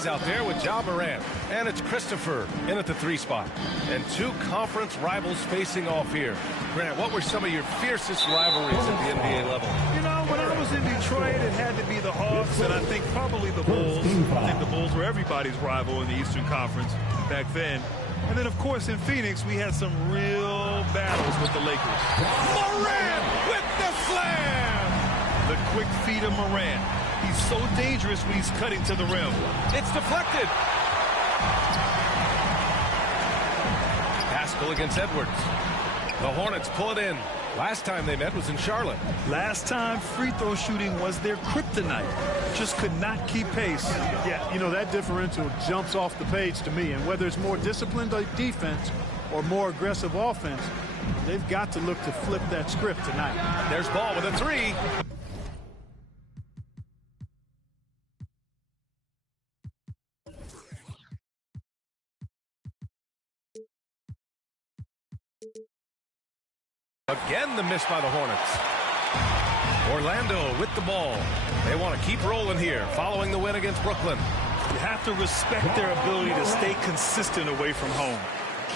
He's out there with Ja Morant. And it's Christopher in at the 3 spot. And 2 conference rivals facing off here. Grant, what were some of your fiercest rivalries at the NBA level? You know, when I was in Detroit, it had to be the Hawks, and I think probably the Bulls. I think the Bulls were everybody's rival in the Eastern Conference back then. And then, of course, in Phoenix, we had some real battles with the Lakers. Morant with the slam! The quick feet of Morant. He's so dangerous when he's cutting to the rim. It's deflected. Pascal against Edwards. The Hornets pull it in. Last time they met was in Charlotte. Last time, free throw shooting was their kryptonite. Just could not keep pace. Yeah, you know, that differential jumps off the page to me. And whether it's more disciplined defense or more aggressive offense, they've got to look to flip that script tonight. There's Ball with a 3. Again, the miss by the Hornets. Orlando with the ball. They want to keep rolling here following the win against Brooklyn. You have to respect their ability to stay consistent away from home,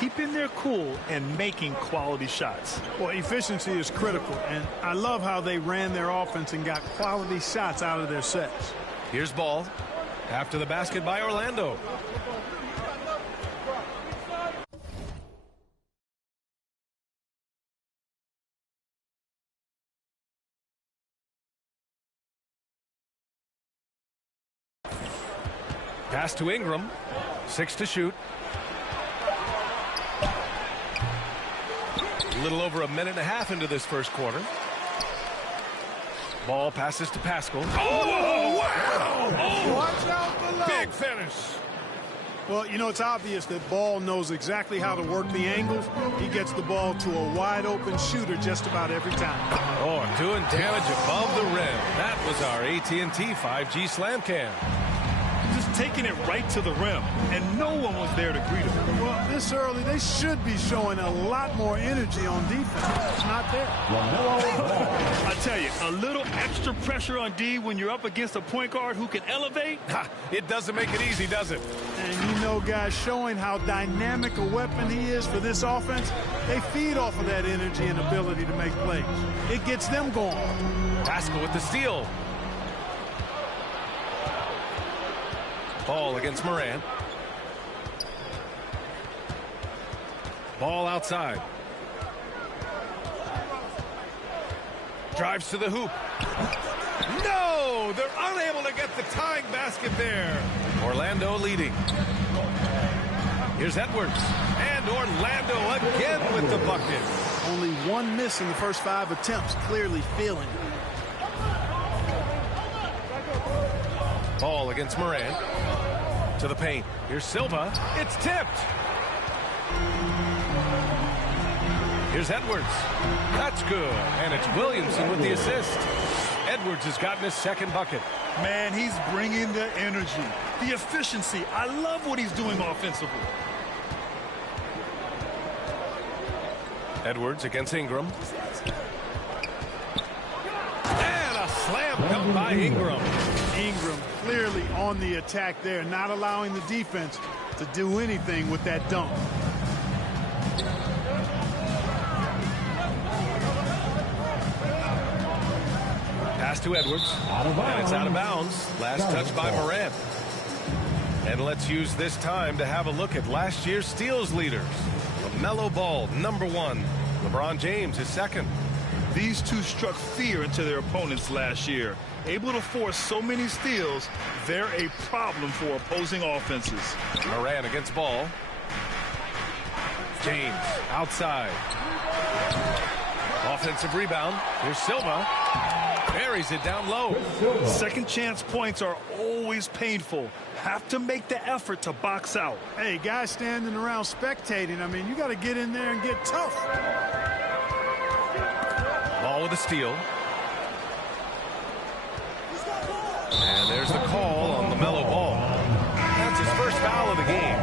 keeping their cool and making quality shots. Well, efficiency is critical, and I love how they ran their offense and got quality shots out of their sets. Here's Ball after the basket by Orlando. Pass to Ingram. 6 to shoot. A little over a minute and a half into this first quarter. Ball passes to Pascal. Oh, wow! Oh, watch out below. Big finish. Well, you know, it's obvious that Ball knows exactly how to work the angles. He gets the ball to a wide-open shooter just about every time. Oh, doing damage above the rim. That was our AT&T 5G slam cam. Just taking it right to the rim, and no one was there to greet him. Well, this early, they should be showing a lot more energy on defense. It's not there. I tell you, a little extra pressure on D when you're up against a point guard who can elevate. It doesn't make it easy, does it? And you know, guys, showing how dynamic a weapon he is for this offense, they feed off of that energy and ability to make plays. It gets them going. Pascal with the steal. Ball against Morant. Ball outside. Drives to the hoop. No! They're unable to get the tying basket there. Orlando leading. Here's Edwards. And Orlando again with the bucket. Only 1 miss in the first 5 attempts. Clearly feeling it. Ball against Morant. To the paint. Here's Silva. It's tipped. Here's Edwards. That's good. And it's Williamson with the assist. Edwards has gotten his second bucket. Man, he's bringing the energy, the efficiency. I love what he's doing offensively. Edwards against Ingram. And a slam dunk by Ingram. Ingram clearly on the attack there, not allowing the defense to do anything with that dunk. Pass to Edwards. And it's out of bounds. Last touch by Morant. And let's use this time to have a look at last year's steals leaders. LaMelo Ball, #1. LeBron James is second. These two struck fear into their opponents last year. Able to force so many steals, they're a problem for opposing offenses. Morant against Ball. James outside. Offensive rebound. Here's Silva. Buries it down low. Second chance points are always painful. Have to make the effort to box out. Hey, guys standing around spectating, I mean, you got to get in there and get tough. Ball with a steal. And there's the call on LaMelo Ball. That's his first foul of the game.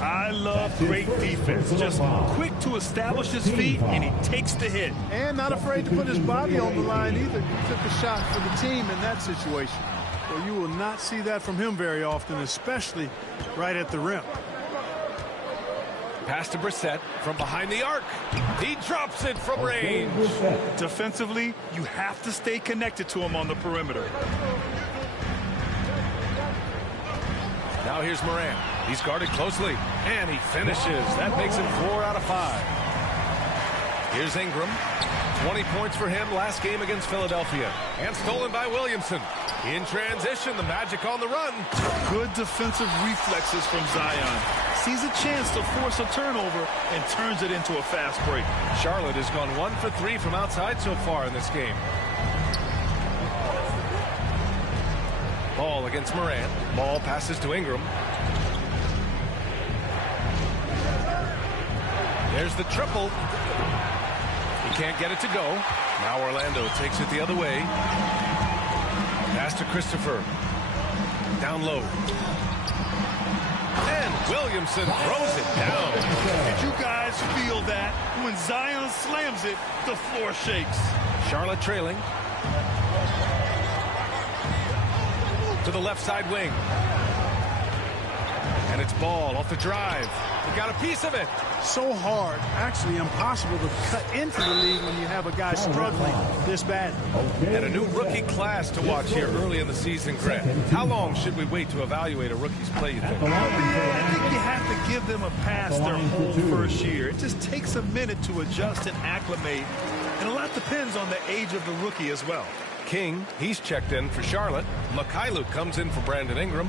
I love great defense. Just quick to establish his feet, and he takes the hit. And not afraid to put his body on the line either. He took a shot for the team in that situation. Well, you will not see that from him very often, especially right at the rim. Pass to Brissett from behind the arc. He drops it from range. Defensively, you have to stay connected to him on the perimeter. Now here's Morant. He's guarded closely, and he finishes. That makes it 4 out of 5. Here's Ingram. 20 points for him last game against Philadelphia. And stolen by Williamson. In transition, the Magic on the run. Good defensive reflexes from Zion. Sees a chance to force a turnover and turns it into a fast break. Charlotte has gone 1 for 3 from outside so far in this game. Ball against Morant. Ball passes to Ingram. There's the triple. He can't get it to go. Now Orlando takes it the other way. Pass to Christopher. Down low. And Williamson throws it down. Did you guys feel that? When Zion slams it, the floor shakes. Charlotte trailing. To the left side wing. And it's Ball off the drive. He got a piece of it. So hard, actually impossible to cut into the lead when you have a guy struggling this bad. And a new rookie class to watch here early in the season, Grant. How long should we wait to evaluate a rookie's play, you think? I think you have to give them a pass their whole first year. It just takes a minute to adjust and acclimate. And a lot depends on the age of the rookie as well. King, he's checked in for Charlotte. Mikhailuk comes in for Brandon Ingram.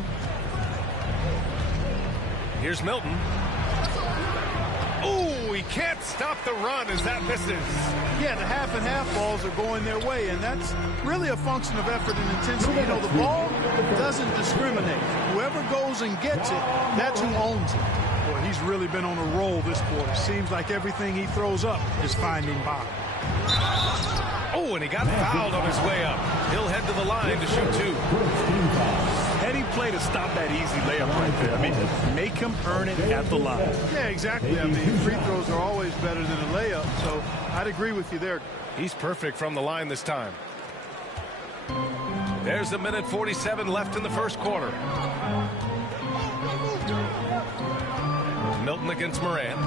Here's Milton. Oh, he can't stop the run as that misses. Yeah, the half and half balls are going their way, and that's really a function of effort and intensity. You know, the ball doesn't discriminate. Whoever goes and gets it, that's who owns it. Boy, he's really been on a roll this quarter. Seems like everything he throws up is finding bottom. Oh, and he got fouled on his way up. He'll head to the line to shoot 2. Heady play to stop that easy layup right there. I mean, make him earn it at the line. Yeah, exactly. I mean, free throws are always better than a layup, so I'd agree with you there. He's perfect from the line this time. There's a minute 47 left in the first quarter. Milton against Morant.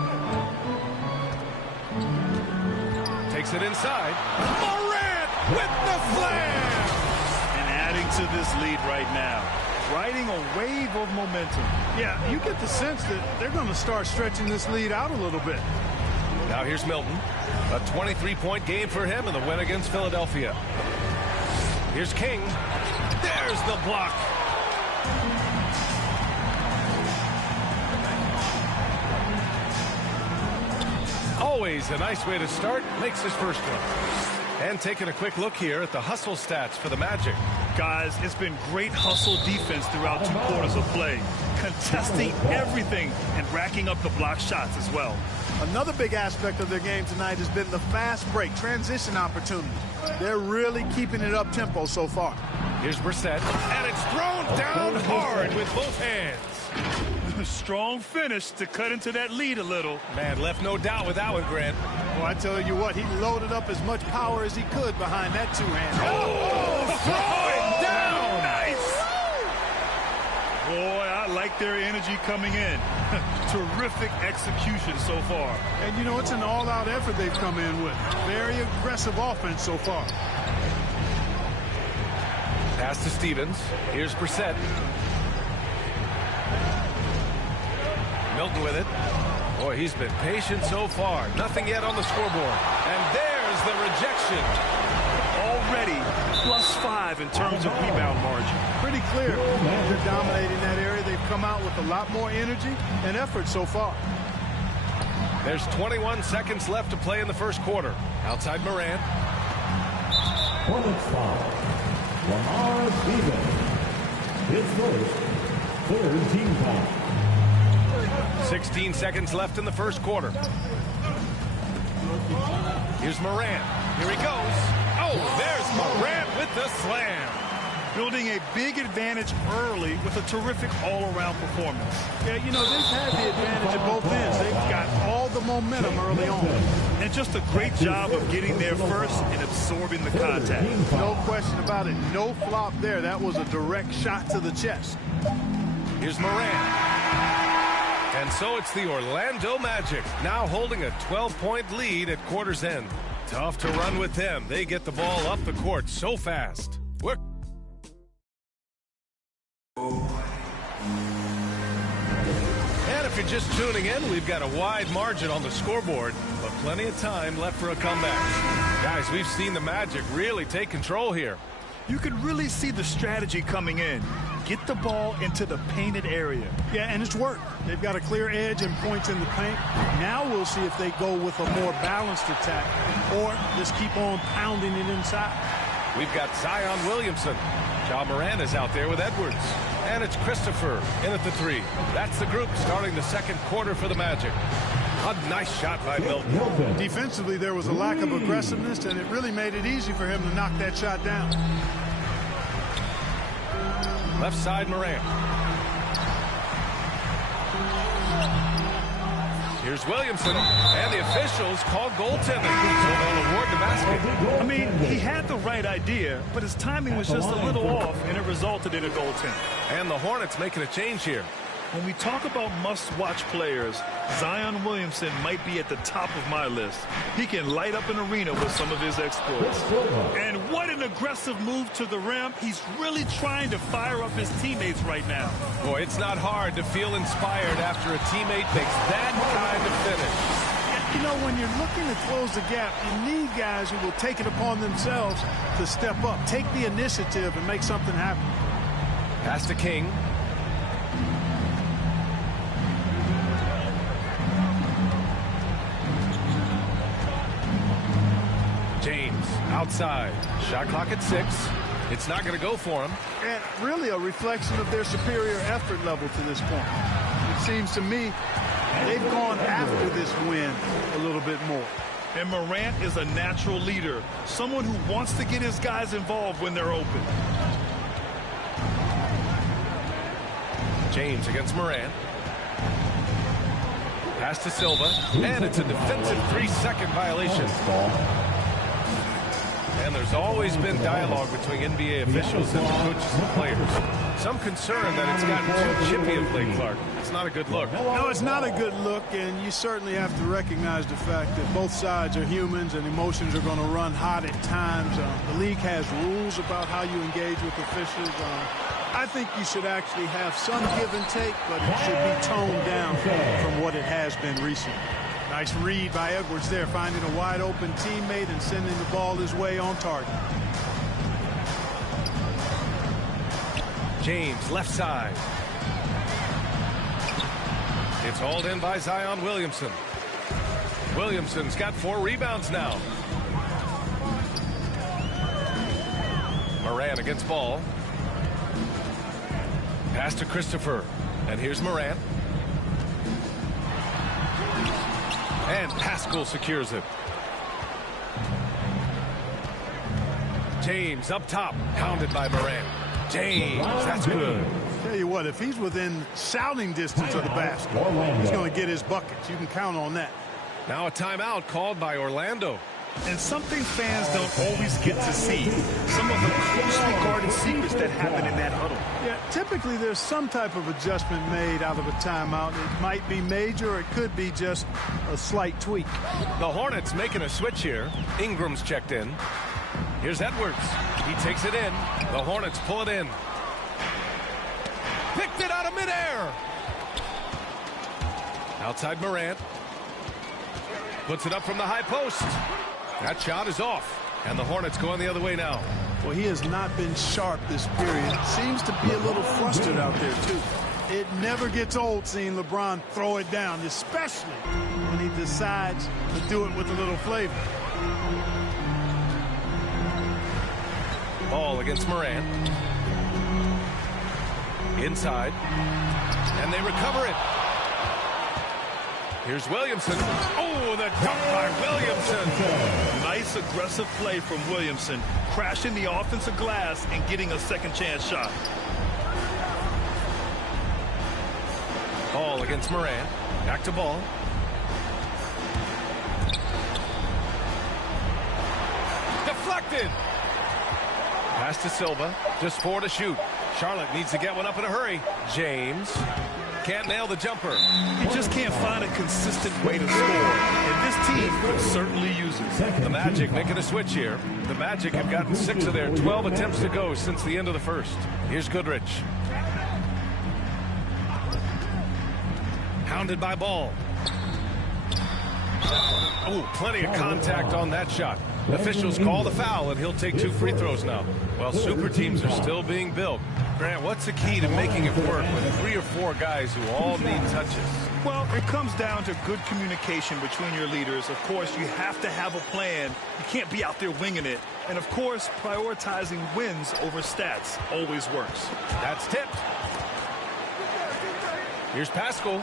Takes it inside. Morant with the slam! And adding to this lead right now. Riding a wave of momentum. Yeah, you get the sense that they're going to start stretching this lead out a little bit. Now here's Milton. A 23-point game for him in the win against Philadelphia. Here's King. There's the block. Always a nice way to start. Makes his first one. And taking a quick look here at the hustle stats for the Magic. Guys, it's been great hustle defense throughout 2 quarters of play. Contesting everything and racking up the block shots as well. Another big aspect of their game tonight has been the fast break, transition opportunity. They're really keeping it up tempo so far. Here's Brissett, and it's thrown down hard with both hands. Strong finish to cut into that lead a little. Man, left no doubt with that one, Grant. Well, I tell you what, he loaded up as much power as he could behind that 2-hand. Oh, throw it down! Nice! Boy, I like their energy coming in. Terrific execution so far. And, you know, it's an all-out effort they've come in with. Very aggressive offense so far. Pass to Stevens. Here's Brissett. Milton with it. Boy, he's been patient so far. Nothing yet on the scoreboard. And there's the rejection. Already +5 in terms of rebound margin. Pretty clear. They're dominating that area. They've come out with a lot more energy and effort so far. There's 21 seconds left to play in the first quarter. Outside Morant. Hornets foul. Lamar Stevens. His first, 3rd team foul. 16 seconds left in the first quarter. Here's Morant. Here he goes. Oh, there's Morant with the slam. building a big advantage early with a terrific all-around performance. Yeah, you know, they've had the advantage at both ends. They've got all the momentum early on. And just a great job of getting there first and absorbing the contact. No question about it. No flop there. That was a direct shot to the chest. Here's Morant. And so it's the Orlando Magic, now holding a 12-point lead at quarter's end. Tough to run with them. They get the ball up the court so fast. Work. And if you're just tuning in, we've got a wide margin on the scoreboard, but plenty of time left for a comeback. Guys, we've seen the Magic really take control here. You can really see the strategy coming in. Get the ball into the painted area. Yeah, and it's worked. They've got a clear edge and points in the paint. Now we'll see if they go with a more balanced attack or just keep on pounding it inside. We've got Zion Williamson. Ja Morant is out there with Edwards. And it's Christopher in at the three. That's the group starting the second quarter for the Magic. A nice shot by Milton. Defensively, there was a lack of aggressiveness, and it really made it easy for him to knock that shot down. Left side, Morant. Here's Williamson, and the officials called goaltending, so they'll award the basket. I mean, he had the right idea, but his timing was just a little off, and it resulted in a goaltend. And the Hornets making a change here. When we talk about must-watch players, Zion Williamson might be at the top of my list. He can light up an arena with some of his exploits. And what an aggressive move to the rim. He's really trying to fire up his teammates right now. Boy, it's not hard to feel inspired after a teammate makes that kind of finish. You know, when you're looking to close the gap, you need guys who will take it upon themselves to step up, take the initiative, and make something happen. Pass to King. James outside. Shot clock at 6. It's not going to go for him. And really a reflection of their superior effort level to this point. It seems to me they've gone after this win a little bit more. And Morant is a natural leader, someone who wants to get his guys involved when they're open. James against Morant. Pass to Silva, and it's a defensive 3-second violation. And there's always been dialogue between NBA officials and the coaches and players. Some concern that it's gotten too chippy of late, Clark. It's not a good look. No, it's not a good look, and you certainly have to recognize the fact that both sides are humans and emotions are going to run hot at times. The league has rules about how you engage with officials. I think you should actually have some give and take, but it should be toned down from what it has been recently. Nice read by Edwards there, finding a wide open teammate and sending the ball his way on target. James, left side. It's hauled in by Zion Williamson. Williamson's got 4 rebounds now. Morant against ball. Pass to Christopher. And here's Morant. And Pascal secures it. James up top, pounded by Morant. James, that's good. Tell you what, if he's within shouting distance of the basket, he's going to get his buckets. You can count on that. Now a timeout called by Orlando. And something fans don't always get to see, some of the closely guarded secrets that happen in that huddle. Yeah, typically there's some type of adjustment made out of a timeout. It might be major, or it could be just a slight tweak. The Hornets making a switch here. Ingram's checked in. Here's Edwards. He takes it in. The Hornets pull it in. Picked it out of midair. Outside Morant. Puts it up from the high post. That shot is off. And the Hornets going the other way now. Well, he has not been sharp this period. Seems to be a little flustered out there, too. It never gets old seeing LeBron throw it down, especially when he decides to do it with a little flavor. Ball against Morant. Inside. And they recover it. Here's Williamson. Oh, the dunk by Williamson. Nice aggressive play from Williamson, crashing the offensive glass and getting a second chance shot. Ball against Moran. Back to Ball. Deflected. Pass to Silva. Just 4 to shoot. Charlotte needs to get one up in a hurry. James can't nail the jumper. He just can't find a consistent way to score, and this team could certainly use it. The Magic making a switch here. The Magic have gotten 6 of their 12 attempts to go since the end of the first. Here's Goodrich. Hounded by Ball. Oh, plenty of contact on that shot. Officials call the foul, and he'll take 2 free throws now. Well, super teams are still being built. Grant, what's the key to making it work with 3 or 4 guys who all need touches? Well, it comes down to good communication between your leaders. Of course, you have to have a plan. You can't be out there winging it. And, of course, prioritizing wins over stats always works. That's tipped. Here's Pascal.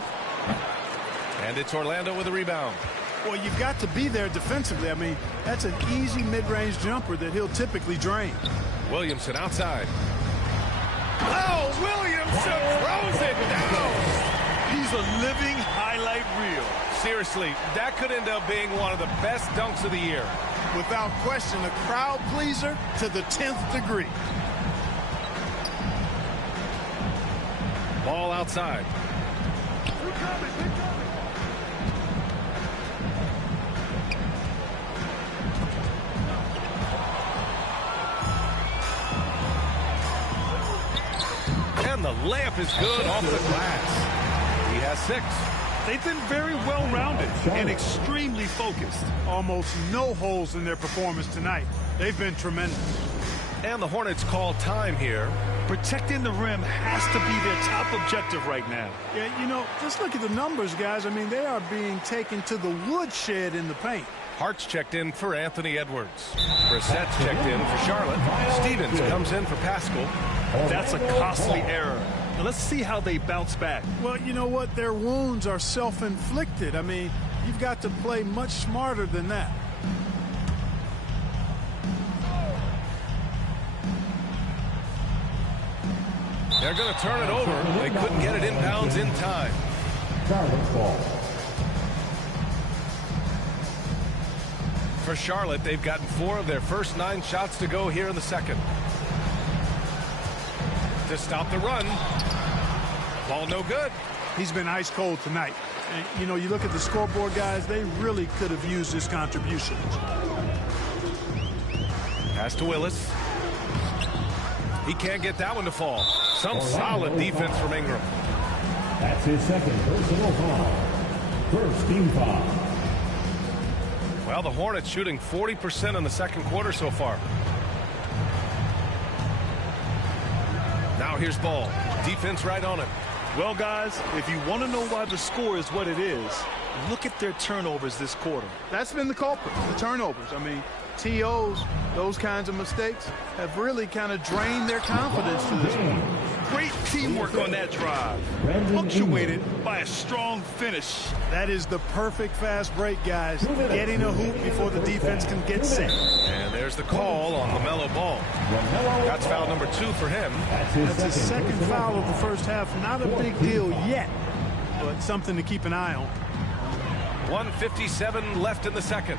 And it's Orlando with a rebound. Well, you've got to be there defensively. I mean, that's an easy mid-range jumper that he'll typically drain. Williamson outside. Oh, Williamson throws it down. He's a living highlight reel. Seriously, that could end up being one of the best dunks of the year. Without question, a crowd pleaser to the 10th degree. Ball outside. And the layup is good off the glass. He has 6. They've been very well-rounded and extremely focused. Almost no holes in their performance tonight. They've been tremendous. And the Hornets call time here. Protecting the rim has to be their top objective right now. Yeah, you know, just look at the numbers, guys. I mean, they are being taken to the woodshed in the paint. Hart's checked in for Anthony Edwards. Brissett's checked in for Charlotte. Stevens comes in for Pascal. That's a costly error. Now let's see how they bounce back. Well, you know what? Their wounds are self-inflicted. I mean, you've got to play much smarter than that. They're going to turn it over. They couldn't get it inbounds in time. For Charlotte, they've gotten 4 of their first 9 shots to go here in the second. To stop the run. Ball no good. He's been ice cold tonight. And, you know, you look at the scoreboard, guys, they really could have used his contributions. Pass to Willis. He can't get that one to fall. Some solid defense from Ingram. That's his second personal foul. First team foul. Well, the Hornets shooting 40% in the second quarter so far. Now here's Ball. Defense right on him. Well, guys, if you want to know why the score is what it is, look at their turnovers this quarter. That's been the culprit, the turnovers. I mean, TOs, those kinds of mistakes have really kind of drained their confidence to this point. Great teamwork on that drive, punctuated by a strong finish. That is the perfect fast break, guys. Getting a hoop before the defense can get set. And there's the call on LaMelo Ball. That's foul number 2 for him. That's his second foul of the first half. Not a big deal yet, but something to keep an eye on. 1:57 left in the second.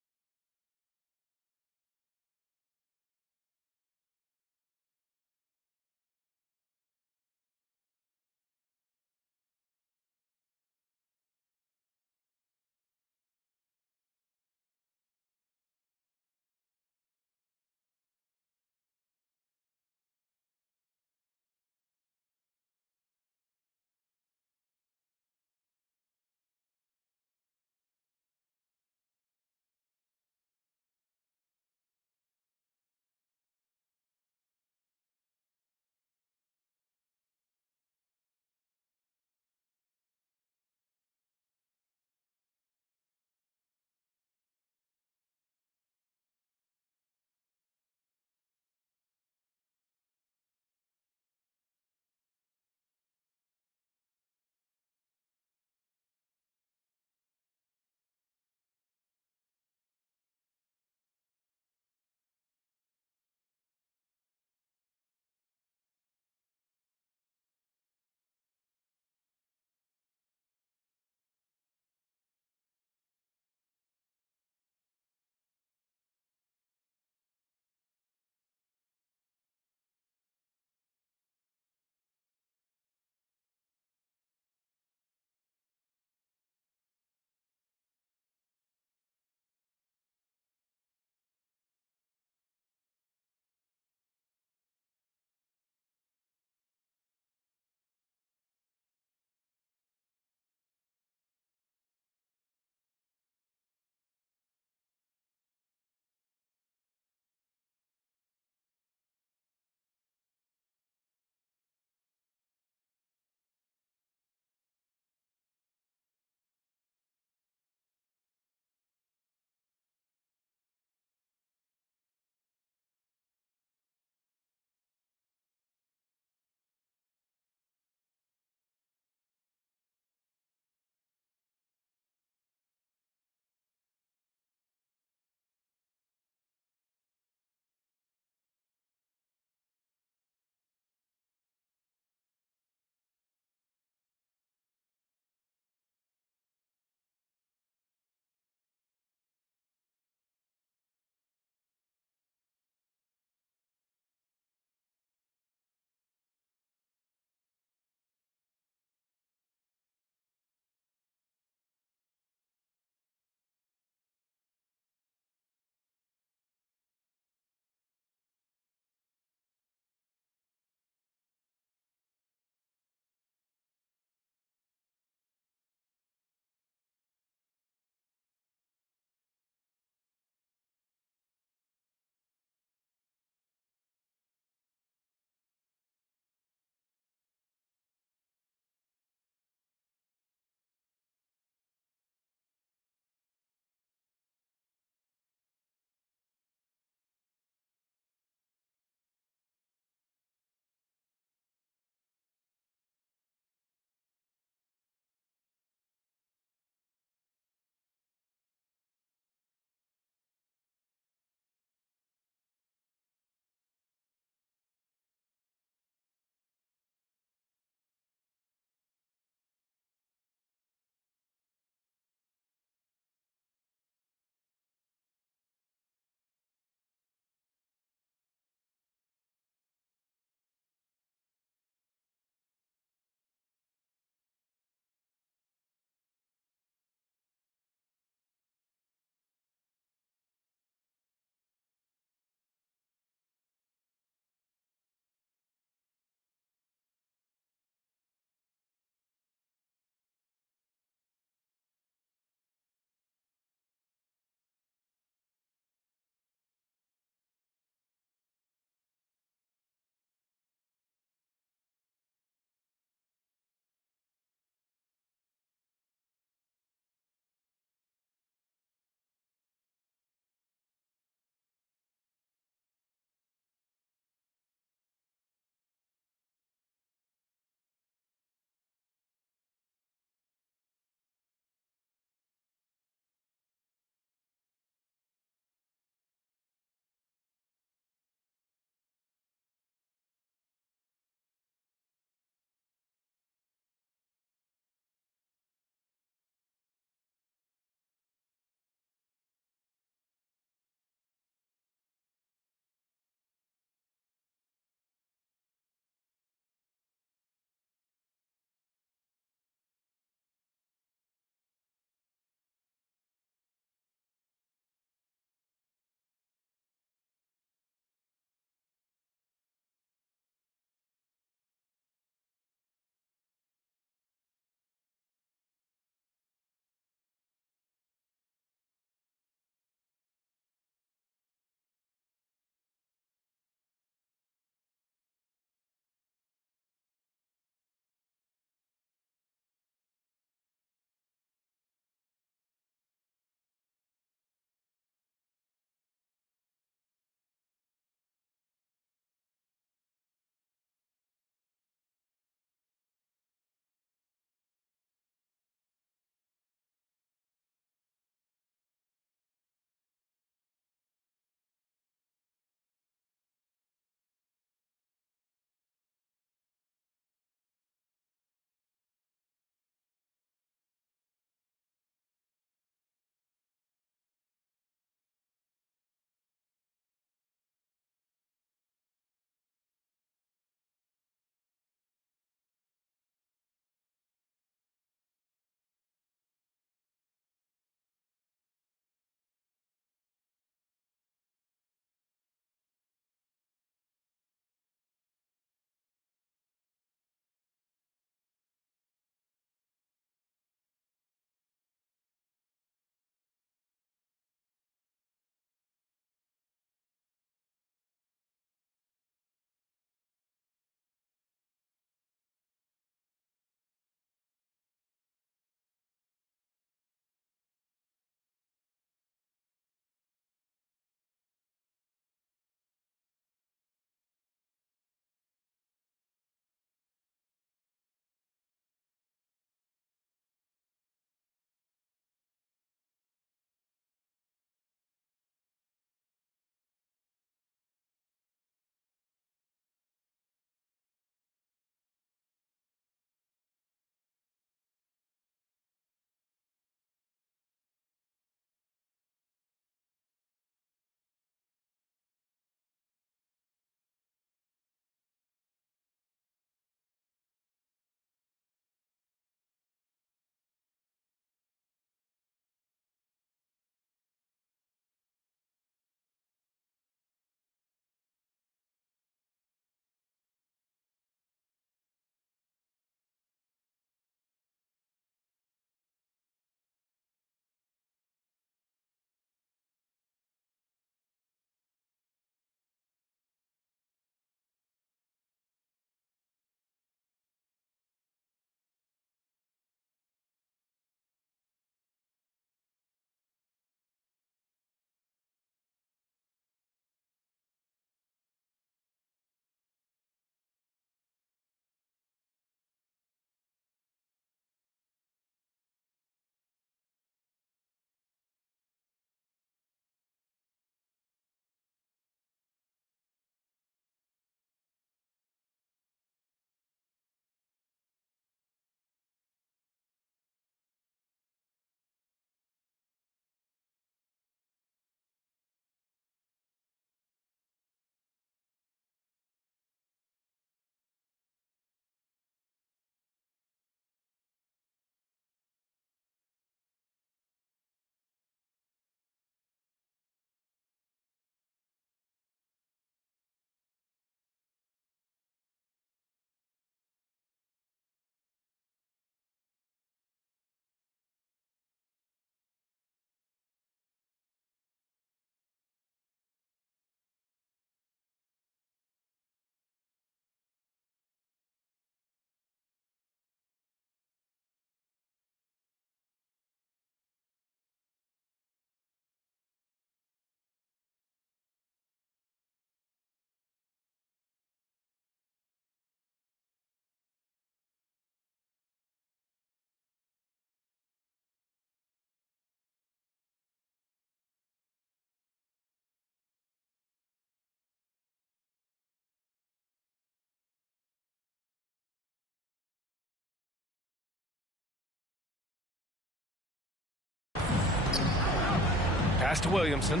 Pass to Williamson.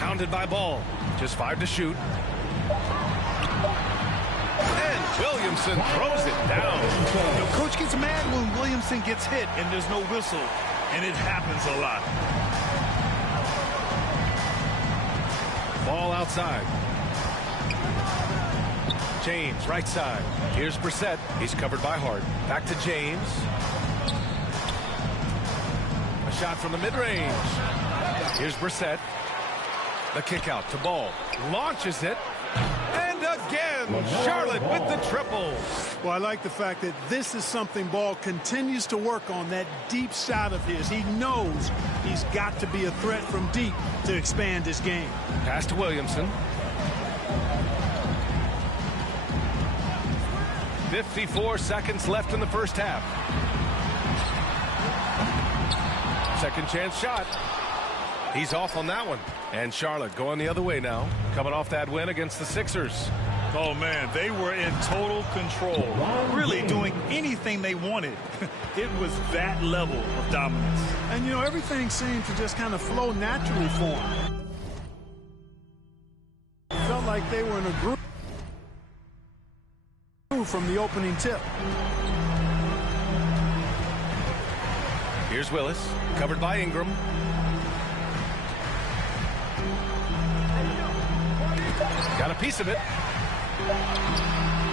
Hounded by Ball. Just 5 to shoot. And Williamson throws it down. You know, Coach gets mad when Williamson gets hit and there's no whistle, and it happens a lot. Ball outside. James, right side. Here's Brissett. He's covered by Hart. Back to James. A shot from the mid-range. Here's Brissett. The kick out to Ball. Launches it. And again, Charlotte with the triple. Well, I like the fact that this is something Ball continues to work on, that deep shot of his. He knows he's got to be a threat from deep to expand his game. Pass to Williamson. 54 seconds left in the first half. Second chance shot. He's off on that one. And Charlotte going the other way now, coming off that win against the Sixers. Oh, man, they were in total control, really doing anything they wanted. It was that level of dominance. And, you know, everything seemed to just kind of flow naturally for him. Felt like they were in a groove from the opening tip. Here's Willis, covered by Ingram. Got a piece of it.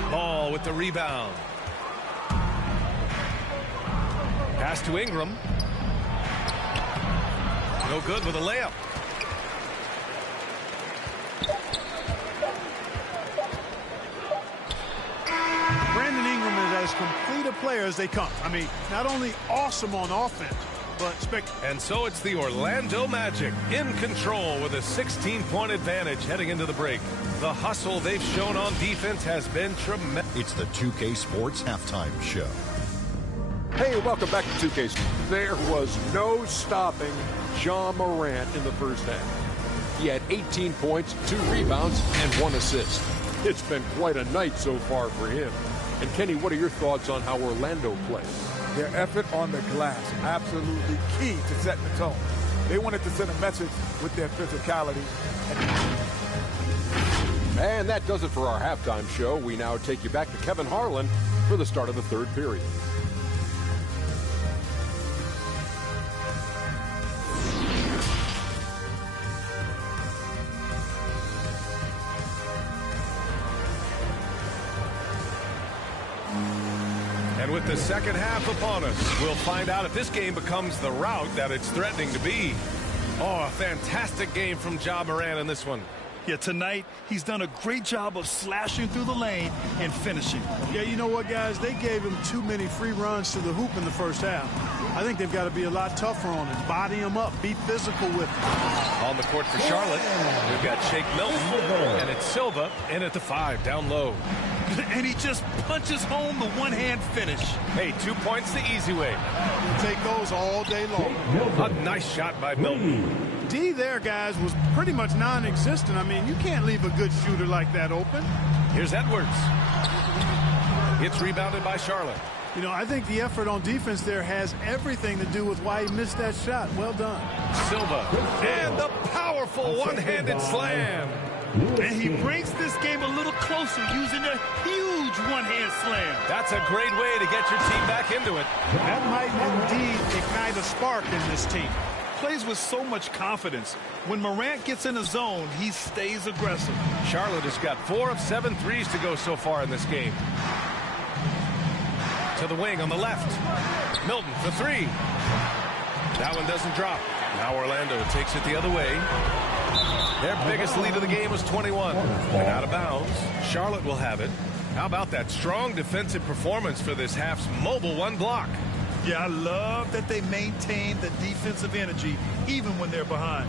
Ball with the rebound. Pass to Ingram. No good with a layup. Brandon Ingram is as complete a player as they come. I mean, not only awesome on offense, but spectacular. And so it's the Orlando Magic in control with a 16-point advantage heading into the break. The hustle they've shown on defense has been tremendous. It's the 2K Sports Halftime Show. Hey, welcome back to 2K. There was no stopping Ja Morant in the first half. He had 18 points, 2 rebounds, and 1 assist. It's been quite a night so far for him. And Kenny, what are your thoughts on how Orlando played? Their effort on the glass, absolutely key to setting the tone. They wanted to send a message with their physicality. And that does it for our halftime show. We now take you back to Kevin Harlan for the start of the third period. And with the second half upon us, we'll find out if this game becomes the rout that it's threatening to be. Oh, a fantastic game from Ja Morant in this one. Yeah, tonight, he's done a great job of slashing through the lane and finishing. Yeah, you know what, guys? They gave him too many free runs to the hoop in the first half. I think they've got to be a lot tougher on him. Body him up. Be physical with him. On the court for Charlotte, we've got Shake Milton, and it's Silva in at the 5, down low. And he just punches home the one-hand finish. Hey, 2 points the easy way. We'll take those all day long. A nice shot by Milton. D there, guys, was pretty much non-existent. I mean, you can't leave a good shooter like that open. Here's Edwards. It's rebounded by Charlotte. You know, I think the effort on defense there has everything to do with why he missed that shot. Well done. Silva. And the powerful one-handed slam. And he brings this game a little closer using a huge one-hand slam. That's a great way to get your team back into it. That might indeed ignite a spark in this team. Plays with so much confidence. When Morant gets in the zone, he stays aggressive. Charlotte has got 4 of 7 threes to go so far in this game. To the wing on the left. Milton for 3. That one doesn't drop. Now Orlando takes it the other way. Their biggest lead of the game was 21. And out of bounds. Charlotte will have it. How about that strong defensive performance for this half's mobile one block? Yeah, I love that they maintain the defensive energy even when they're behind.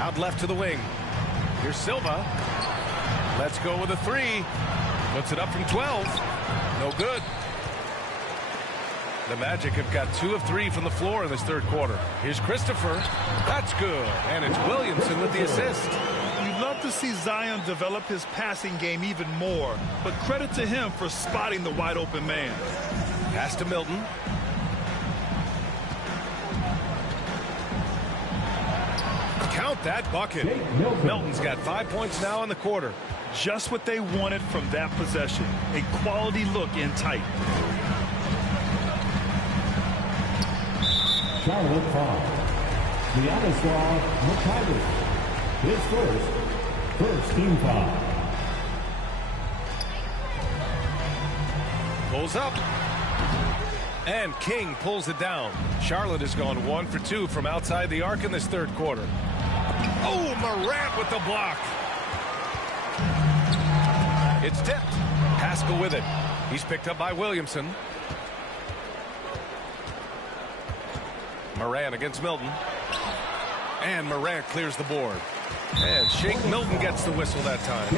Out left to the wing. Here's Silva. Let's go with a 3. Puts it up from 12. No good. The Magic have got 2 of 3 from the floor in this third quarter. Here's Christopher. That's good. And it's Williamson with the assist. You'd love to see Zion develop his passing game even more, but credit to him for spotting the wide open man. Pass to Milton. Count that bucket. Milton's got 5 points now in the quarter. Just what they wanted from that possession. A quality look in tight. Charlotte foul. Miroslav Mikhailuk. His first team foul. Pulls up. And King pulls it down. Charlotte has gone 1 for 2 from outside the arc in this third quarter. Oh, Morant with the block. It's tipped. Pascal with it. He's picked up by Williamson. Morant against Milton. And Morant clears the board. And Shake Milton gets the whistle that time.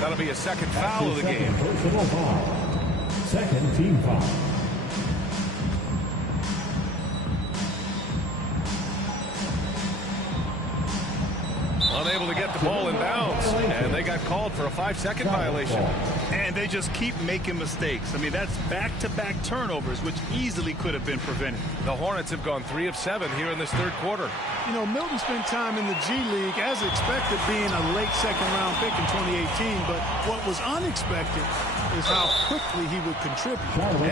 That'll be a second foul of the game. Personal foul. Second team foul. Unable to get the ball in bounds. And they got called for a 5-second violation. And they just keep making mistakes. I mean, that's back-to-back turnovers, which easily could have been prevented. The Hornets have gone 3 of 7 here in this third quarter. You know, Milton spent time in the G League, as expected, being a late second-round pick in 2018. But what was unexpected is how quickly he would contribute.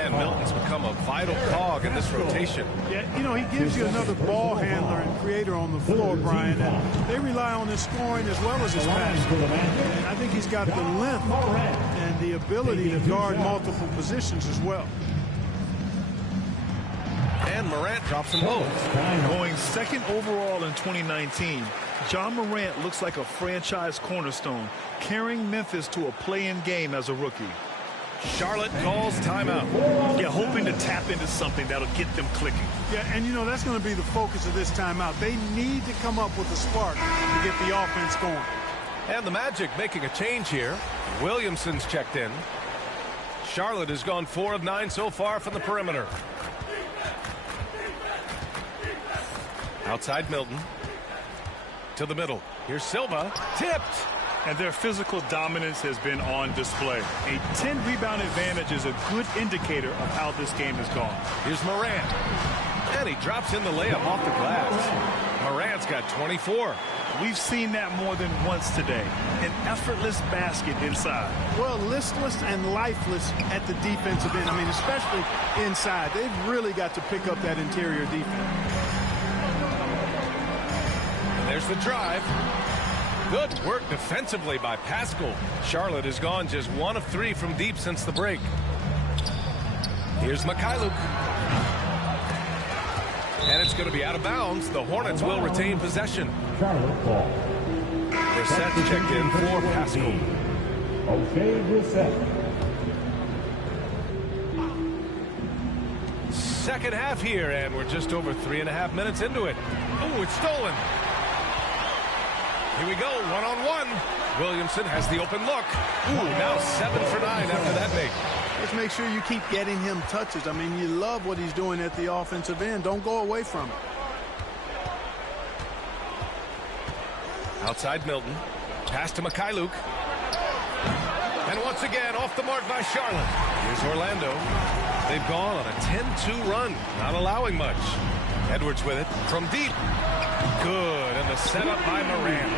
And Milton's become a vital cog in this rotation. Yeah, you know, he gives you another ball handler and creator on the floor, Brian. And they rely on his scoring as well as his passing. And I think he's got the length and the ability to guard multiple positions as well. And Morant drops them both. Going second overall in 2019, John Morant looks like a franchise cornerstone, carrying Memphis to a play-in game as a rookie. Charlotte calls timeout. Yeah, hoping to tap into something that'll get them clicking. Yeah, and you know, that's going to be the focus of this timeout. They need to come up with a spark to get the offense going. And the Magic making a change here. Williamson's checked in. Charlotte has gone 4 of 9 so far from the perimeter. Outside Milton. To the middle. Here's Silva. Tipped. And their physical dominance has been on display. A 10-rebound advantage is a good indicator of how this game has gone. Here's Morant. And he drops in the layup off the glass. Morant's got 24. We've seen that more than once today. An effortless basket inside. Well, listless and lifeless at the defensive end. I mean, especially inside. They've really got to pick up that interior defense. And there's the drive. Good work defensively by Pascal. Charlotte has gone just 1 of 3 from deep since the break. Here's Mikhailuk. And it's going to be out of bounds. The Hornets will retain possession. Charlotte ball. Brissett's checked in for Pascal. Okay, Brissett. Second half here, and we're just over 3.5 minutes into it. Oh, it's stolen. Here we go, one-on-one. Williamson has the open look. Ooh, now 7 for 9 after that make. Just make sure you keep getting him touches. I mean, you love what he's doing at the offensive end. Don't go away from it. Outside Milton. Pass to Mikhailuk. And once again, off the mark by Charlotte. Here's Orlando. They've gone on a 10-2 run, not allowing much. Edwards with it from deep. Good, and the setup by Morant.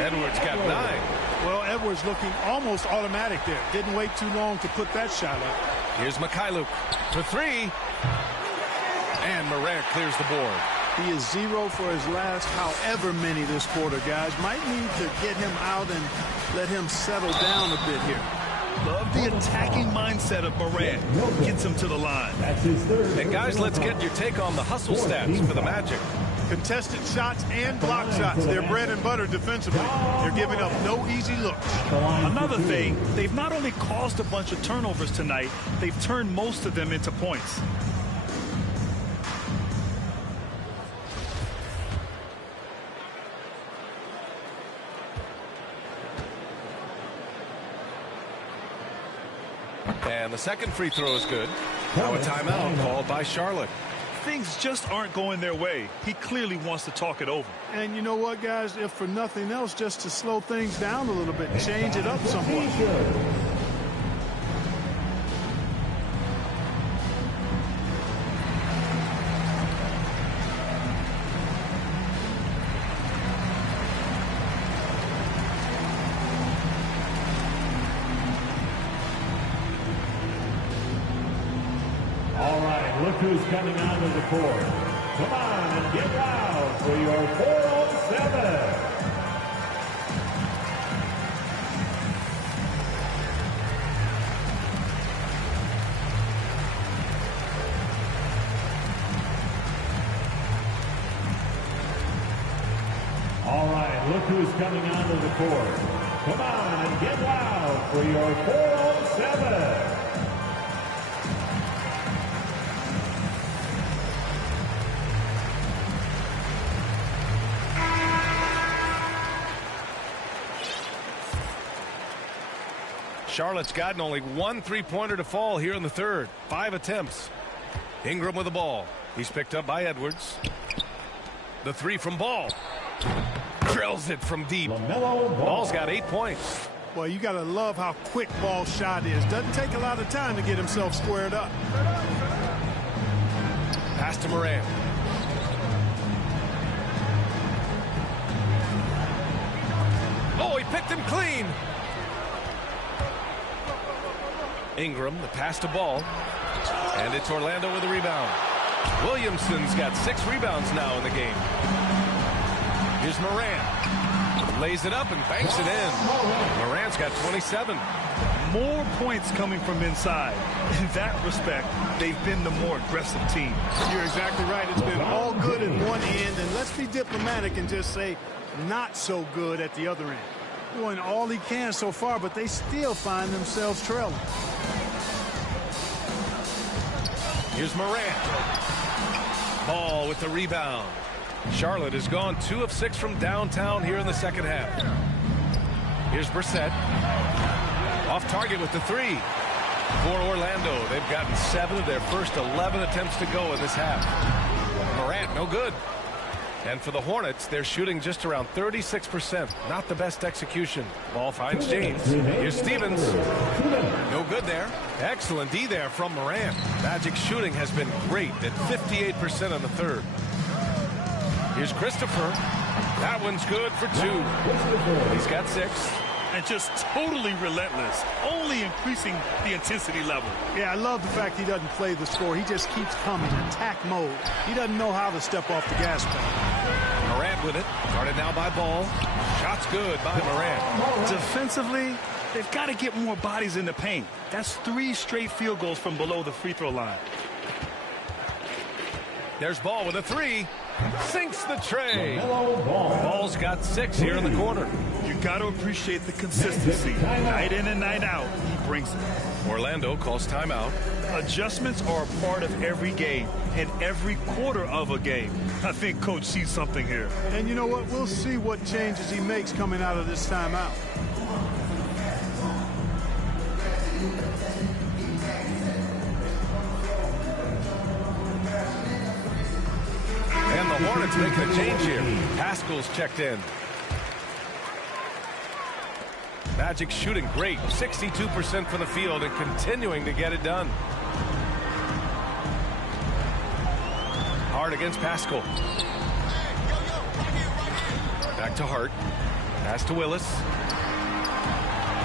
Edwards got 9. Well, Edwards looking almost automatic there. Didn't wait too long to put that shot up. Here's Mikhailuk for 3. And Morant clears the board. He is 0 for his last however many this quarter, guys. Might need to get him out and let him settle down a bit here. Love the attacking mindset of Morant. Gets him to the line. That's his third. And guys, let's get your take on the hustle stats for the Magic. Contested shots and block shots. They're bread and butter defensively. They're giving up no easy looks. Another thing, they've not only caused a bunch of turnovers tonight, they've turned most of them into points. And And the second free throw is good. Now a timeout called by Charlotte. Things just aren't going their way. He clearly wants to talk it over. And you know what, guys? If for nothing else, just to slow things down a little bit, change it up somewhat. All right, look who's coming onto the court. Come on and get loud for your 4-on-7. All right, look who's coming onto the court. Come on and get loud for your 4-on-7. Charlotte's gotten only one three-pointer to fall here in the third. 5 attempts. Ingram with the ball. He's picked up by Edwards. The three from Ball. Drills it from deep. Ball's got 8 points. Well, you got to love how quick Ball's shot is. Doesn't take a lot of time to get himself squared up. Pass to Morant. Oh, he picked him clean. Ingram, the pass to Ball. And it's Orlando with a rebound. Williamson's got 6 rebounds now in the game. Here's Morant. Lays it up and banks it in. Morant's got 27. More points coming from inside. In that respect, they've been the more aggressive team. You're exactly right. It's been all good at one end, and let's be diplomatic and just say not so good at the other end. Doing all he can so far, but they still find themselves trailing. Here's Morant. Ball with the rebound. Charlotte has gone 2 of 6 from downtown here in the second half. Here's Brissett. Off target with the three. For Orlando, they've gotten 7 of their first 11 attempts to go in this half. Morant, no good. And for the Hornets, they're shooting just around 36%. Not the best execution. Ball finds James. Here's Stevens. No good there. Excellent D there from Morant. Magic's shooting has been great at 58% on the third. Here's Christopher. That one's good for 2. He's got 6. And just totally relentless, only increasing the intensity level. Yeah, I love the fact he doesn't play the score. He just keeps coming, attack mode. He doesn't know how to step off the gas pedal. Morant with it, guarded now by Ball. Shot's good by Morant. Defensively, they've got to get more bodies in the paint. That's 3 straight field goals from below the free throw line. There's Ball with a 3. Sinks the tray. Ball's got 6 here in the corner. You got to appreciate the consistency. Night in and night out, he brings it. Orlando calls timeout. Adjustments are a part of every game and every quarter of a game. I think Coach sees something here. And you know what? We'll see what changes he makes coming out of this timeout. And the Hornets making a change here. Pascal's checked in. Magic shooting great. 62% from the field and continuing to get it done. Hart against Pascal. Back to Hart. Pass to Willis.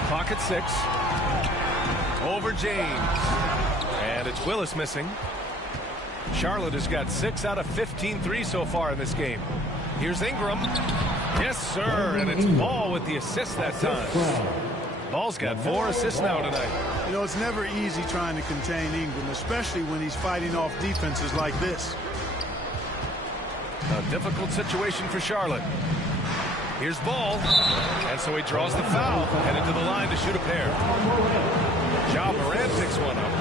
Clock at 6. Over James. And it's Willis missing. Charlotte has got 6 out of 15 threes so far in this game. Here's Ingram. Yes, sir. And it's Ball with the assist that time. Ball's got 4 assists now tonight. You know, it's never easy trying to contain Ingram, especially when he's fighting off defenses like this. A difficult situation for Charlotte. Here's Ball. And so he draws the foul. Headed to the line to shoot a pair. Ja Morant picks one up.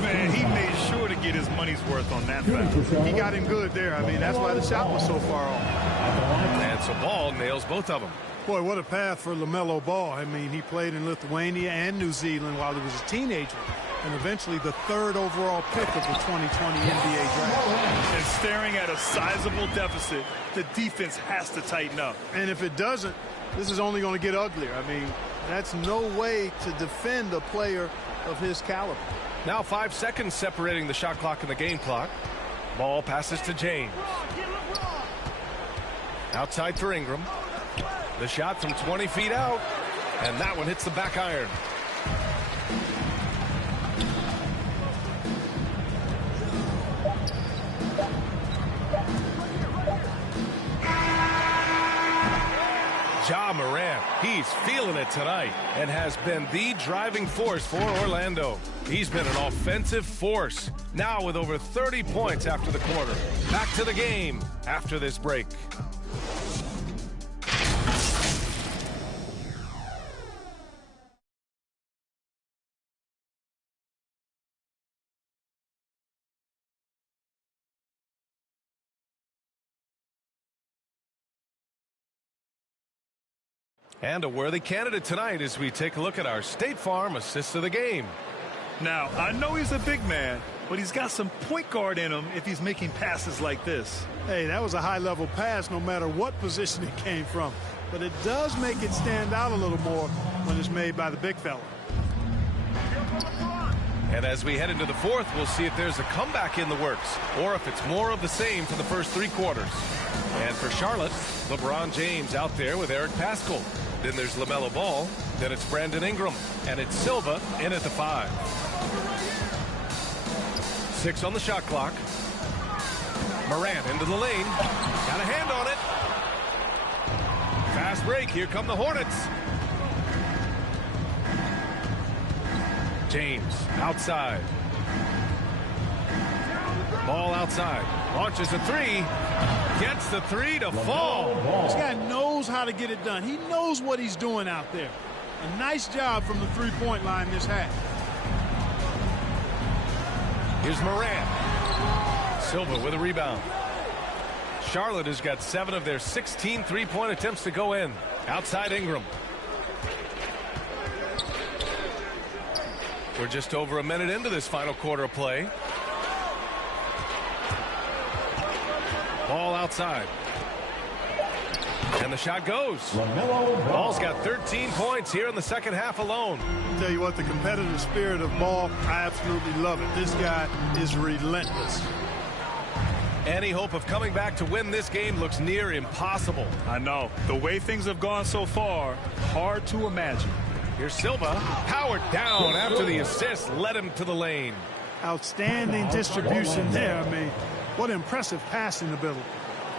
Man, he made sure to get his money's worth on that foul. He got him good there. I mean, that's why the shot was so far off. And so Ball nails both of them. Boy, what a path for LaMelo Ball. I mean, he played in Lithuania and New Zealand while he was a teenager. and eventually the 3rd overall pick of the 2020 NBA draft. And staring at a sizable deficit, the defense has to tighten up. And if it doesn't, this is only going to get uglier. I mean, that's no way to defend a player of his caliber. Now 5 seconds separating the shot clock and the game clock. Ball passes to James. Outside for Ingram. The shot from 20 feet out. And that one hits the back iron. Ja Morant, he's feeling it tonight and has been the driving force for Orlando. He's been an offensive force, now with over 30 points after the quarter. Back to the game after this break. And a worthy candidate tonight as we take a look at our State Farm assist of the game. Now, I know he's a big man, but he's got some point guard in him if he's making passes like this. Hey, that was a high-level pass no matter what position it came from. But it does make it stand out a little more when it's made by the big fella. And as we head into the 4th, we'll see if there's a comeback in the works or if it's more of the same for the first 3 quarters. And for Charlotte, LeBron James out there with Eric Paschall. Then there's LaMelo Ball. Then it's Brandon Ingram. And it's Silva in at the 5. 6 on the shot clock. Morant into the lane. Got a hand on it. Fast break. Here come the Hornets. James outside. Ball outside. Launches a 3. Gets the 3 to fall. This guy knows how to get it done. He knows what he's doing out there. A nice job from the 3-point line this half. Here's Morant. Silva with a rebound. Charlotte has got 7 of their 16 3-point attempts to go in. Outside Ingram. We're just over a minute into this final quarter of play. Ball outside. And the shot goes. Ball's got 13 points here in the second half alone. I'll tell you what, the competitive spirit of Ball, I absolutely love it. This guy is relentless. Any hope of coming back to win this game looks near impossible. I know. The way things have gone so far, hard to imagine. Here's Silva. Powered down after the assist led him to the lane. Outstanding distribution there. I mean, what impressive passing ability.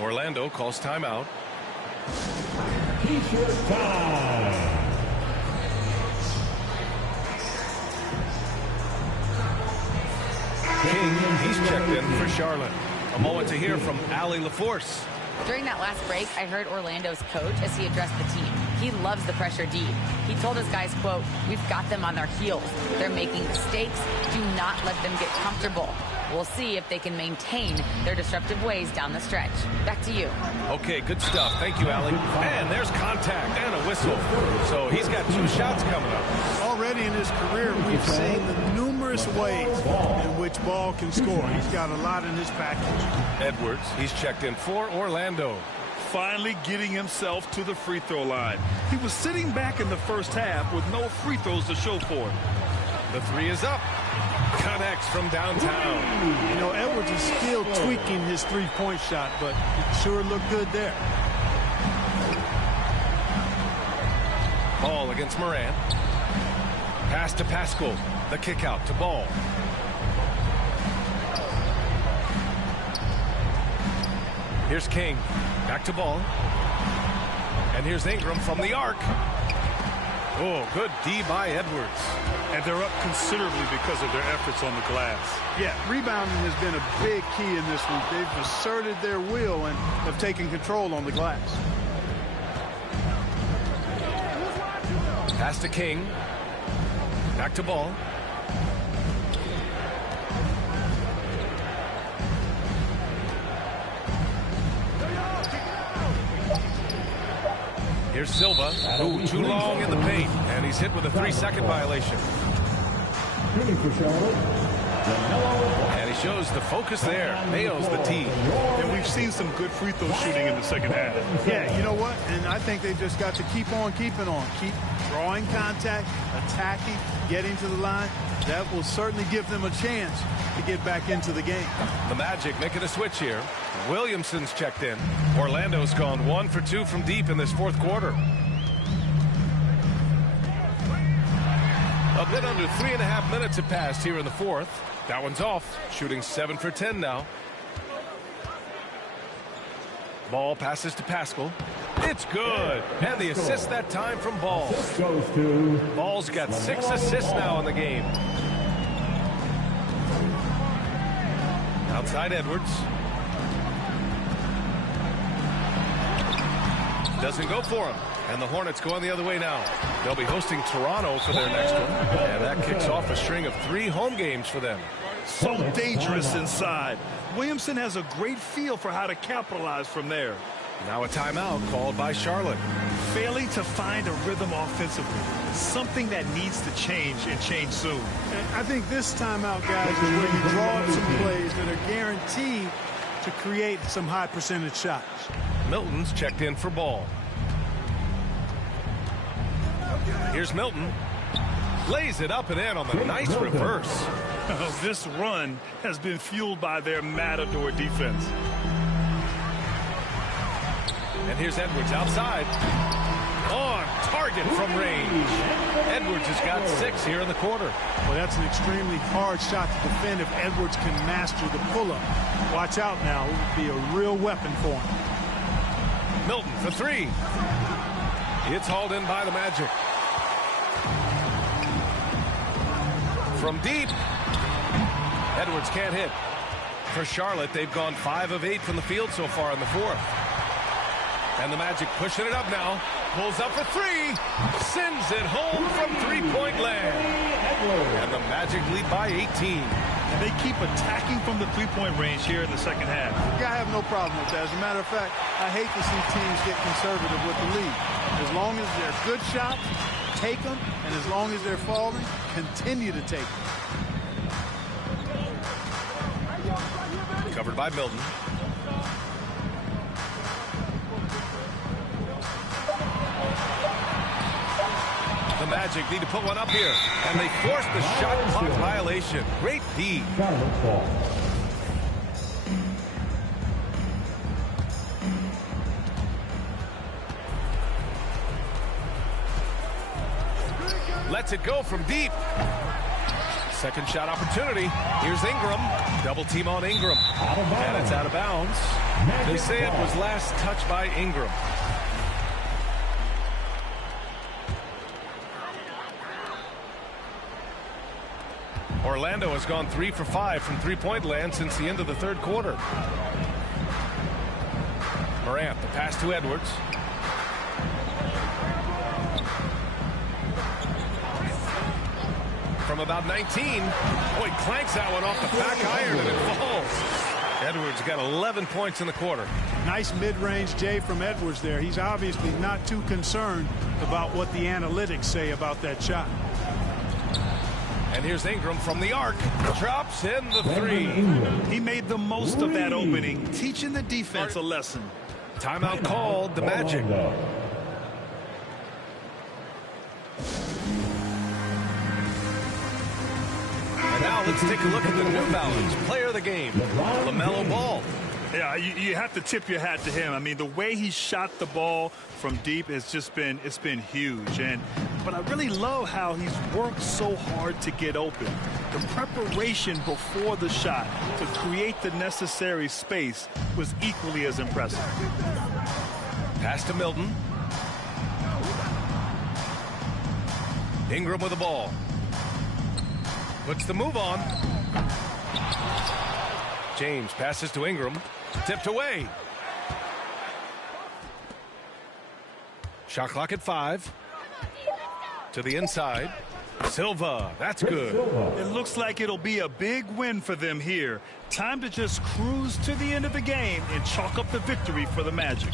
Orlando calls timeout. T-shirt time. King, he's checked in for Charlotte. A moment to hear from Allie LaForce. During that last break, I heard Orlando's coach as he addressed the team. He loves the pressure D. He told his guys, quote, "We've got them on their heels. They're making mistakes. Do not let them get comfortable. We'll see if they can maintain their disruptive ways down the stretch." Back to you. Okay, good stuff. Thank you, Allie. And there's contact and a whistle. So he's got 2 shots coming up. Already in his career, we've seen the numerous ways in which Ball can score. He's got a lot in his package. Edwards, he's checked in for Orlando. Finally getting himself to the free throw line. He was sitting back in the first half with no free throws to show for it. The 3 is up. Connects from downtown. You know, Edwards is still tweaking his 3-point shot, but it sure looked good there. Ball against Morant. Pass to Paschall. The kick out to Ball. Here's King. Back to Ball. And here's Ingram from the arc. Oh, good D by Edwards. And they're up considerably because of their efforts on the glass. Yeah, rebounding has been a big key in this week. They've asserted their will and have taken control on the glass. Pass to King. Back to Ball. Here's Silva. Ooh, too long in the paint, and he's hit with a 3-second violation. Shooting for Charlotte, And he shows the focus there. Nails the tee. And we've seen some good free throw shooting in the second half. Yeah, you know what? And I think they've just got to keep on keeping on. Keep drawing contact, attacking, getting to the line. That will certainly give them a chance to get back into the game. The Magic making a switch here. Williamson's checked in. Orlando's gone 1 for 2 from deep in this fourth quarter. A bit under 3.5 minutes have passed here in the fourth. That one's off. Shooting 7 for 10 now. Ball passes to Pascal. It's good. And the assist that time from Ball. goes to Ball's got 6 assists now in the game. Outside Edwards. Doesn't go for him. And the Hornets going the other way now. They'll be hosting Toronto for their next one. And that kicks off a string of 3 home games for them. So dangerous inside. Williamson has a great feel for how to capitalize from there. Now a timeout called by Charlotte. Failing to find a rhythm offensively. Something that needs to change and change soon. And I think this timeout, guys, is where you draw up some plays that are guaranteed to create some high percentage shots. Milton's checked in for Ball. Here's Milton. Lays it up and in on the nice reverse. This run has been fueled by their Matador defense. And here's Edwards outside. On target from range. Edwards has got 6 here in the quarter. Well, that's an extremely hard shot to defend if Edwards can master the pull-up. Watch out now. It would be a real weapon for him. Milton for 3. It's hauled in by the Magic. From deep. Edwards can't hit. For Charlotte, they've gone 5 of 8 from the field so far in the fourth. And the Magic pushing it up now. Pulls up for 3. Sends it home from three-point land. And the Magic lead by 18. And they keep attacking from the three-point range here in the second half. I have no problem with that. As a matter of fact, I hate to see teams get conservative with the lead. As long as they're good shots, take them. And as long as they're falling, continue to take them. Covered by Milton. The Magic need to put one up here. And they force the shot clock violation. Great D. Charlotte's ball. Lets it go from deep. Second shot opportunity. Here's Ingram. Double team on Ingram. And it's out of bounds. They say it was last touched by Ingram. Orlando has gone 3 for 5 from three-point land since the end of the third quarter. Morant, the pass to Edwards. From about 19. Oh, he clanks that one off the back iron and it falls. Edwards got 11 points in the quarter. Nice mid-range Jay from Edwards there. He's obviously not too concerned about what the analytics say about that shot. And here's Ingram from the arc. Drops in the 3. He made the most of that opening, teaching the defense a lesson. Timeout called the Magic. And now let's take a look at the New Balance player of the game, LaMelo Ball. Yeah, you have to tip your hat to him. I mean, the way he shot the ball from deep has just been, it's been huge. But I really love how he's worked so hard to get open. The preparation before the shot to create the necessary space was equally as impressive. Pass to Milton. Ingram with the ball. Puts the move on. James passes to Ingram. Tipped away. Shot clock at 5. To the inside. Silva. That's good. It looks like it'll be a big win for them here. Time to just cruise to the end of the game and chalk up the victory for the Magic.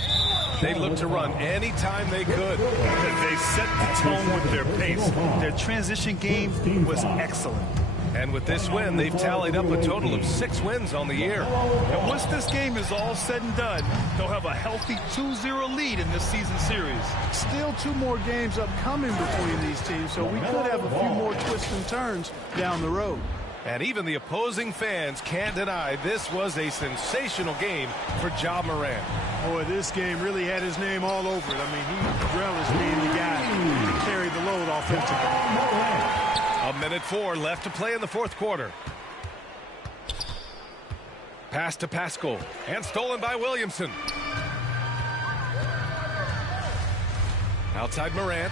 They looked to run anytime they could. They set the tone with their pace. Their transition game was excellent. And with this win, they've tallied up a total of 6 wins on the year. And once this game is all said and done, they'll have a healthy 2-0 lead in this season series. Still 2 more games upcoming between these teams, so we could have a few more twists and turns down the road. And even the opposing fans can't deny this was a sensational game for Ja Morant. Boy, this game really had his name all over it. I mean, he relished being the guy to carry the load offensively. A minute 4 left to play in the 4th quarter. Pass to Pascal, and stolen by Williamson. Outside Morant.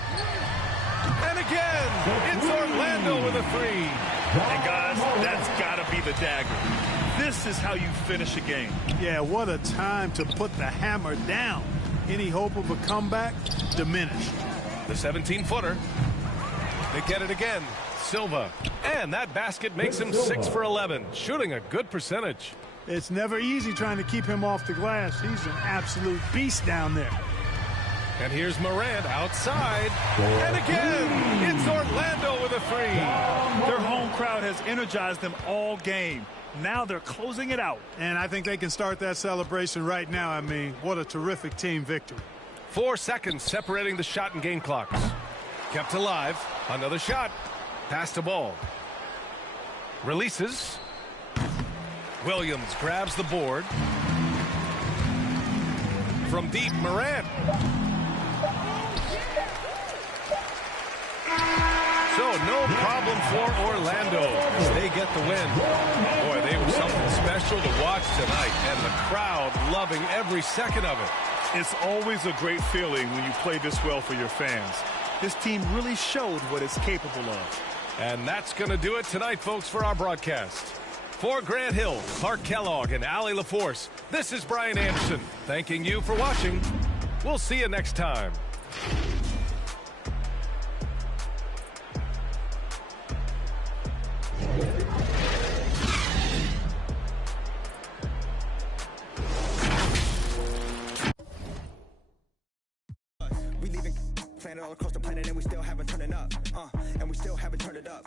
And again, it's Orlando with a 3. And guys, that's got to be the dagger. This is how you finish a game. Yeah, what a time to put the hammer down. Any hope of a comeback diminished. The 17-footer. They get it again. Silva. And that basket makes him 6 for 11, shooting a good percentage. It's never easy trying to keep him off the glass. He's an absolute beast down there. And here's Morant outside. And again, it's Orlando with a 3. Their home crowd has energized them all game. Now they're closing it out. And I think they can start that celebration right now. I mean, what a terrific team victory. 4 seconds separating the shot and game clocks. Kept alive. Another shot. Pass to ball. Releases. Williams grabs the board. From deep, Morant. So no problem for Orlando as they get the win. Boy, they were something special to watch tonight, and the crowd loving every second of it. It's always a great feeling when you play this well for your fans. This team really showed what it's capable of. And that's going to do it tonight, folks, for our broadcast. For Grant Hill, Clark Kellogg, and Allie LaForce, this is Brian Anderson, thanking you for watching. We'll see you next time. We leaving planet all across the planet and we still haven't turned it up. And we still haven't turned it up.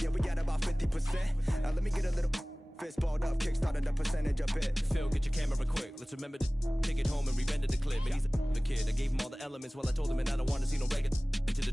Yeah, we got about 50%. Now let me get a little fist balled up, kickstarted the percentage a bit. Phil, get your camera quick. Let's remember this. Take it home and re-render the clip. And he's a kid. I gave him all the elements while I told him, and I don't want to see no regular into the